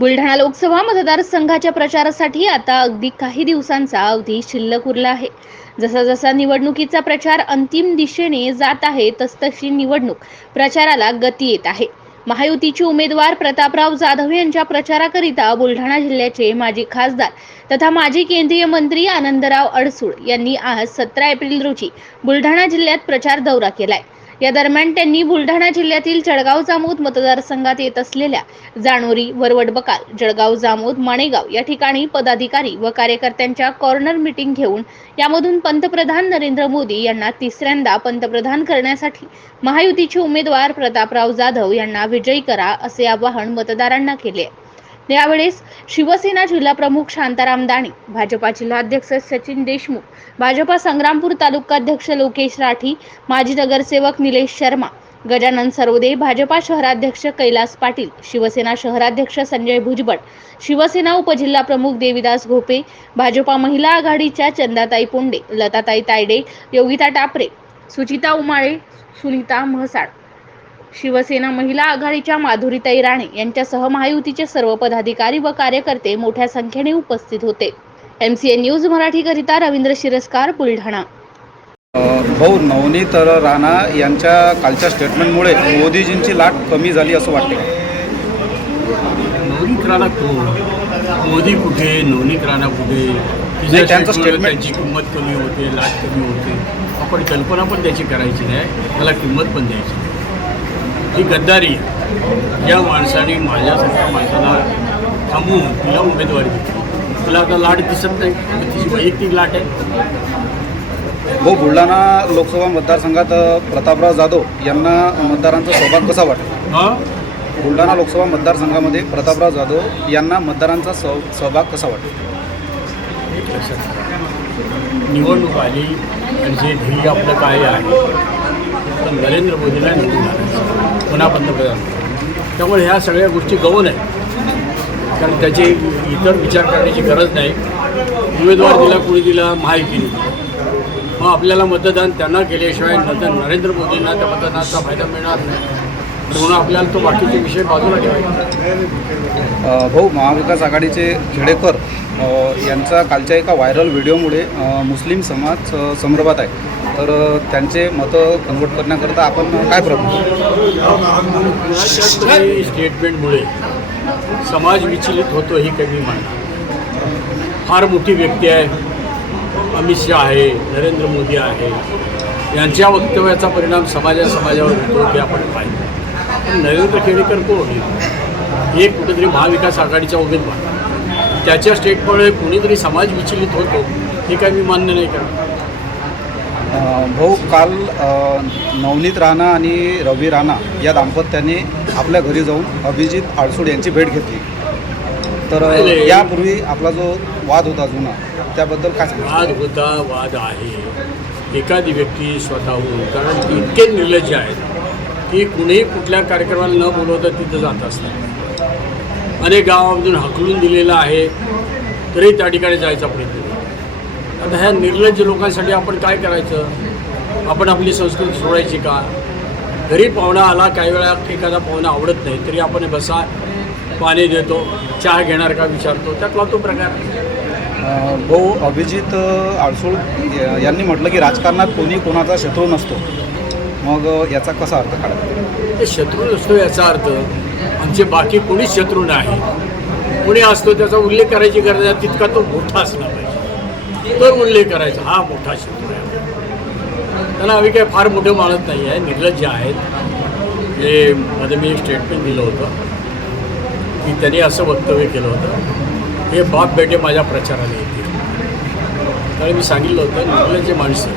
बुलढाणा लोकसभा मतदारसंघाच्या प्रचारासाठी आता अगदी काही दिवसांचा अवधी शिल्लक उरला आहे. जसा जसा निवडणुकीचा प्रचार अंतिम दिशेने जात आहे तसतशी निवडणूक प्रचाराला गती येत आहे. महायुतीचे उमेदवार प्रतापराव जाधव यांच्या प्रचाराकरिता बुलढाणा जिल्ह्याचे माजी खासदार तथा माजी केंद्रीय मंत्री आनंदराव अडसूळ यांनी आज सतरा एप्रिल रोजी बुलढाणा जिल्ह्यात प्रचार दौरा केलाय. या दरम्यान त्यांनी बुलढाणा जिल्ह्यातील जळगाव जामोद मतदारसंघात येत असलेल्या जाणोरी वरवड बकाल जळगाव जामोद माणेगाव या ठिकाणी पदाधिकारी व कार्यकर्त्यांच्या कॉर्नर मीटिंग घेऊन यामधून पंतप्रधान नरेंद्र मोदी यांना तिसऱ्यांदा पंतप्रधान करण्यासाठी महायुतीचे उमेदवार प्रतापराव जाधव यांना विजयी करा असे आवाहन मतदारांना केले यावेळेस शिवसेना जिल्हाप्रमुख शांताराम दाणे भाजपा जिल्हाध्यक्ष सचिन देशमुख भाजपा संग्रामपूर तालुकाध्यक्ष लोकेश राठी माजी नगरसेवक निलेश शर्मा गजानन सरोदे भाजपा शहराध्यक्ष कैलास पाटील शिवसेना शहराध्यक्ष संजय भुजबळ शिवसेना उपजिल्हा प्रमुख देविदास घोपे भाजपा महिला आघाडीच्या चंदाताई पोंडे लताताई तायडे योगिता टापरे सुचिता उमाळे सुनीता म्हसाळ. शिवसेना महिला आघाडीच्या माधुरीताई राणे यांच्यासह महायुतीचे सर्व पदाधिकारी व कार्यकर्ते मोठ्या संख्येने उपस्थित होते. एमसीएन न्यूज मराठीकरिता रवींद्र शिरस्कार बुलढाणा. भाऊ नवनीत राणा यांच्या कालच्या स्टेटमेंटमुळे मोदीजींची लाट कमी झाली असं वाटते नवनीत राणा मोदी कुठे? नवनीत राणा कुठे? त्यांचं statement- त्यांची किंमत कमी होते लाट कमी होते. आपण कल्पना पण त्याची करायची नाही. त्याला किंमत पण द्यायची नाही. ही गद्दारी. ज्या माणसाने माझ्यासारख्या माणसाला थांबवून तिला उमेदवारी दिली तिला आता लाट दिसत नाही तिची वैयक्तिक लाट आहे भाऊ बुलढाणा लोकसभा मतदारसंघात प्रतापराव जाधव यांना मतदारांचा सहभाग कसा वाटतो हां बुलढाणा लोकसभा मतदारसंघामध्ये प्रतापराव जाधव यांना मतदारांचा सह सहभाग कसा वाटतो. निवडणूक आली आणि जे ध्येय आपलं काय आहे तर नरेंद्र मोदीला निवडून पुन्हा पंतप्रधान. त्यामुळे ह्या सगळ्या गोष्टी गौण आहेत. कारण त्याचे इतर विचार करण्याची गरज नाही. उमेदवार दिला कुणी दिला माहिती मग आपल्याला मतदान त्यांना केल्याशिवाय नंतर नरेंद्र मोदींना त्या मतदानाचा फायदा मिळणार नाही. म्हणून आपल्याला तो बाकीचे विषय बाजूला ठेवायचे. भाऊ महाविकास आघाडीचे खेडेकर यांचा कालच्या एका व्हायरल व्हिडिओमुळे मुस्लिम समाज संदर्भात आहे. तर त्यांचे मतं कन्वर्ट करण्याकरता आपण काय प्रयत्न स्टेटमेंटमुळे समाज विचलित होतो ही कमी मानणार फार मोठी व्यक्ती आहे. अमित शहा आहे नरेंद्र मोदी आहे. यांच्या वक्तव्याचा परिणाम समाजा समाजावर होतो ते आपण पाहिजे पण नरेंद्र खेडेकर कोण? हे कुठेतरी महाविकास आघाडीचा उमेदवार. त्याच्या स्टेटमुळे कोणीतरी समाज विचलित होतो हे काही मी मान्य नाही अ, भाऊ काल नवनीत राणा आणि रवी राणा या दाम्पत्याने आपल्या घरी जाऊन अभिजित आडसूड यांची भेट घेतली. तर यापूर्वी आपला जो वाद होता जुना त्याबद्दल काय वाद होता वाद आहे. एखादी व्यक्ती स्वतःहून कारण इतके निर्लज्ज आहेत की कुणीही कुठल्या कार्यक्रमाला न बोलवता तिथं जात असतात. अनेक गावामधून हकलून दिलेलं आहे तरी त्या ठिकाणी जायचा प्रयत्न. आता ह्या निर्लज्ज लोकांसाठी आपण काय करायचं? आपण आपली संस्कृती सोडायची का? घरी पाहुणा आला काही वेळा एखादा पाहुणा आवडत नाही तरी आपण बसा पाणी देतो चहा घेणार का विचारतो त्यातला तो प्रकार. भाऊ अभिजित आडसूळ यांनी म्हटलं की राजकारणात कोणी कोणाचा शत्रू नसतो. मग याचा कसा अर्थ काढा ते शत्रू नसतो याचा अर्थ. आमचे बाकी कोणीच शत्रू नाही. कोणी असतो त्याचा उल्लेख करायची गरज आहे तितका तो मोठा असला पाहिजे. तर उल्लेख करायचा हा मोठा शत्रू आहे. त्यांना आम्ही काही फार मोठं मानत नाही आहे निर्लज्ज आहेत. जे मध्ये मी स्टेटमेंट दिलं होतं की त्यांनी असं वक्तव्य केलं होतं हे बाप बेटे माझ्या प्रचाराला येतील. त्यावेळी मी सांगितलं होतं निर्लज्ज माणसं.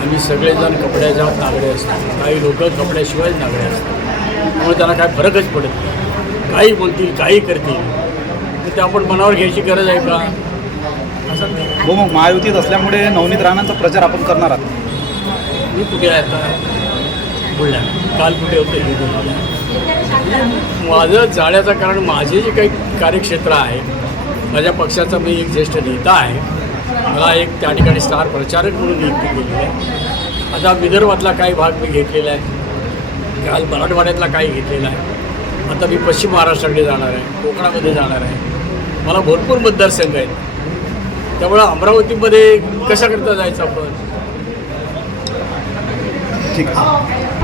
आम्ही सगळेजण कपड्याच्या नागडे असतात काही लोक कपड्याशिवाय नागडे असतात. त्यामुळे त्यांना काय फरकच पडत नाही. काही बोलतील काही करतील. तर ते आपण मनावर घ्यायची गरज आहे का? असं भाऊ मग महायुतीत असल्यामुळे नवनीत राणांचा प्रचार आपण करणार आहात. मी कुठे आहे आता? बुलढाणा. काल कुठे होते? हे. माझं जाण्याचं कारण माझे जे काही कार्यक्षेत्र आहे माझ्या पक्षाचा मी एक ज्येष्ठ नेता आहे. मला एक त्या ठिकाणी स्टार प्रचारक म्हणून नियुक्ती केली आहे. आता विदर्भातला काही भाग मी घेतलेला आहे. काल मराठवाड्यातला काही घेतलेला आहे. आता मी पश्चिम महाराष्ट्राकडे जाणार आहे. कोकणामध्ये जाणार आहे. मला भरपूर मतदारसंघ आहेत. त्यामुळं अमरावतीमध्ये कशाकरता जायचं आपण? ठीक. आहे